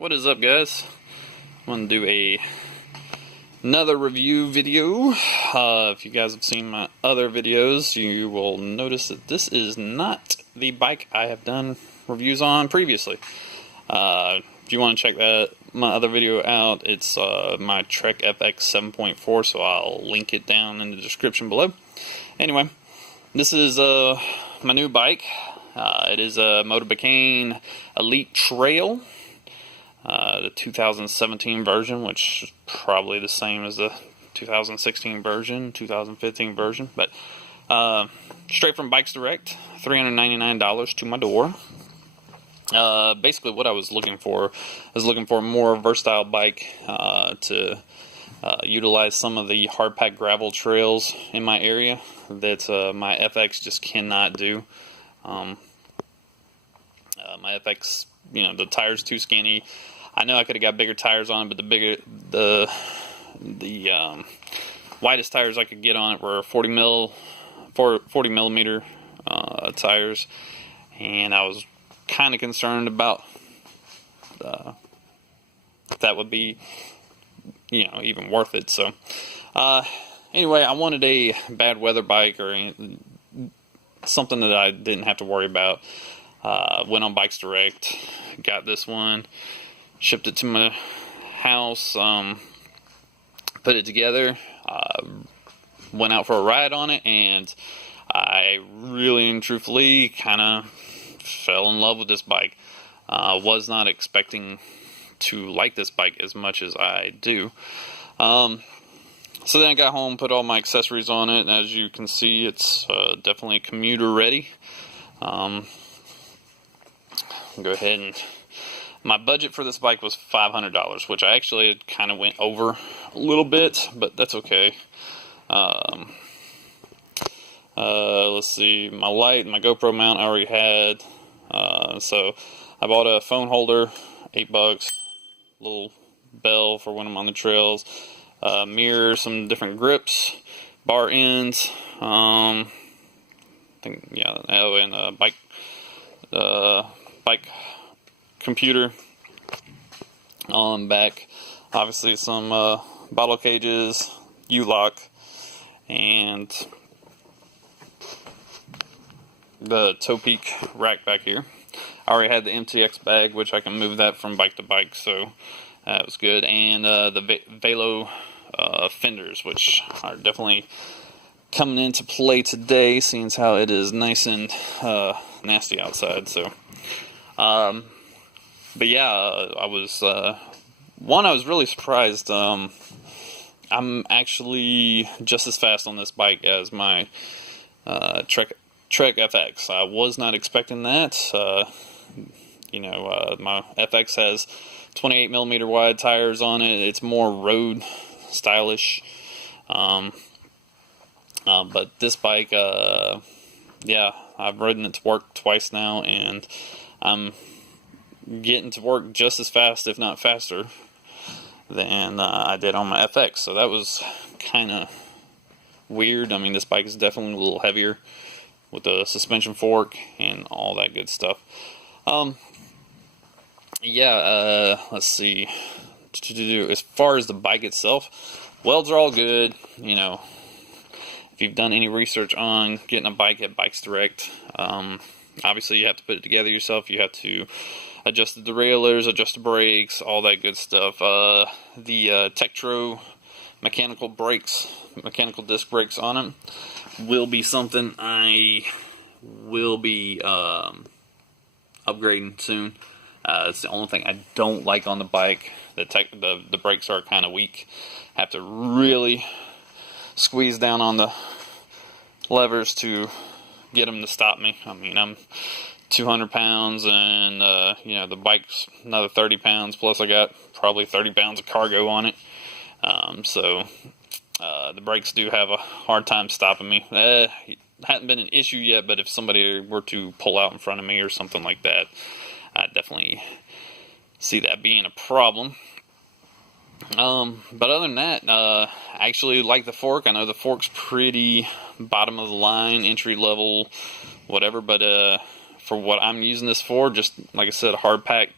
What is up, guys? I'm going to do another review video. If you guys have seen my other videos, you will notice that this is not the bike I have done reviews on previously. If you want to check my other video out, it's my Trek FX 7.4, so I'll link it down in the description below. Anyway, this is my new bike. It is a Motobecane Elite Trail. The 2017 version, which is probably the same as the 2016 version, 2015 version, but straight from Bikes Direct, $399 to my door. Basically what I was looking for a more versatile bike to utilize some of the hard-packed gravel trails in my area that my FX just cannot do. My FX, the tire's too skinny. I know I could have got bigger tires on it, but the widest tires I could get on it were 40 millimeter tires, and I was kind of concerned about if that would be even worth it. So anyway, I wanted a bad weather bike or something that I didn't have to worry about. Went on Bikes Direct, got this one, shipped it to my house, put it together, went out for a ride on it, and I really and truthfully kind of fell in love with this bike. Was not expecting to like this bike as much as I do. So then I got home, put all my accessories on it, and as you can see, it's definitely commuter ready. Go ahead, and my budget for this bike was $500, which I actually kind of went over a little bit, but that's okay. Let's see, my light and my GoPro mount I already had, so I bought a phone holder, $8, little bell for when I'm on the trails, mirror, some different grips, bar ends, and a bike computer on back, obviously some bottle cages, U-lock, and the toe peak rack back here. I already had the MTX bag, which I can move that from bike to bike, so that was good, and the Velo fenders, which are definitely coming into play today, seeing as how it is nice and nasty outside. So but yeah, I was really surprised. I'm actually just as fast on this bike as my Trek FX. I was not expecting that. My FX has 28 millimeter wide tires on it. It's more road stylish. But this bike, I've ridden it to work twice now, and I'm getting to work just as fast, if not faster, than I did on my FX. So that was kind of weird. I mean, this bike is definitely a little heavier with the suspension fork and all that good stuff. Let's see. As far as the bike itself, welds are all good. If you've done any research on getting a bike at Bikes Direct, obviously you have to put it together yourself. You have to adjust the derailleurs, adjust the brakes, all that good stuff. The Tektro mechanical disc brakes on it will be something I will be upgrading soon. It's the only thing I don't like on the bike. The brakes are kind of weak. Have to really squeeze down on the levers to get them to stop me. I mean, I'm 200 pounds, and the bike's another 30 pounds, plus I got probably 30 pounds of cargo on it. So the brakes do have a hard time stopping me. Hasn't been an issue yet, but if somebody were to pull out in front of me or something like that, I definitely see that being a problem. But other than that, I actually like the fork. I know the fork's pretty bottom of the line, entry level, whatever, but for what I'm using this for, just like I said, a hard pack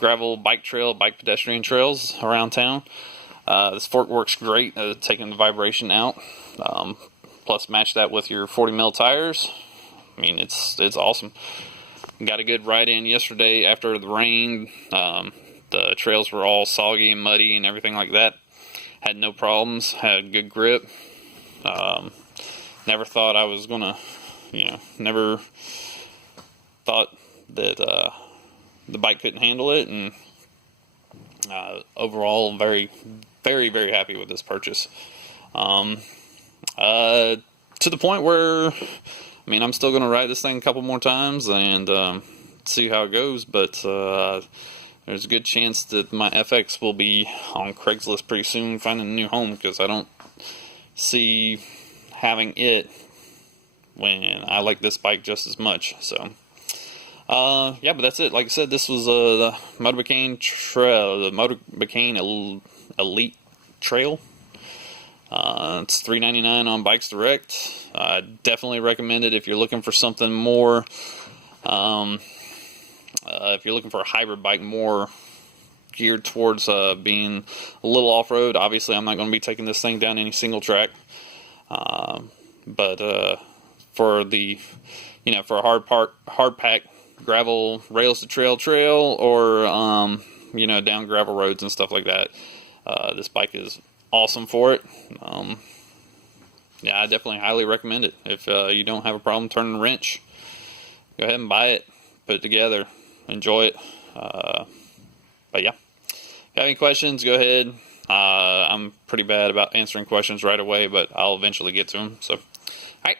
gravel bike trail, bike pedestrian trails around town. This fork works great at taking the vibration out. Plus match that with your 40 mil tires. I mean, it's awesome. Got a good ride in yesterday after the rain. The trails were all soggy and muddy and everything like that. Had no problems. Had good grip. Never thought I was gonna, never thought that the bike couldn't handle it. And overall, very, very, very happy with this purchase. To the point where, I mean, I'm still going to ride this thing a couple more times and see how it goes, but there's a good chance that my FX will be on Craigslist pretty soon, finding a new home, because I don't see having it when I like this bike just as much. So, yeah, but that's it. Like I said, this was the Motobecane Trail, the Motobecane Elite Trail. It's $3.99 on Bikes Direct. I definitely recommend it if you're looking for something more, if you're looking for a hybrid bike more geared towards being a little off-road. Obviously, I'm not going to be taking this thing down any single track, but for the, for a hard pack gravel rails to trail, or down gravel roads and stuff like that, this bike is awesome for it. Yeah, I definitely highly recommend it. If you don't have a problem turning a wrench, go ahead and buy it, put it together, enjoy it. But yeah, if you have any questions, go ahead. I'm pretty bad about answering questions right away, but I'll eventually get to them. So, alright,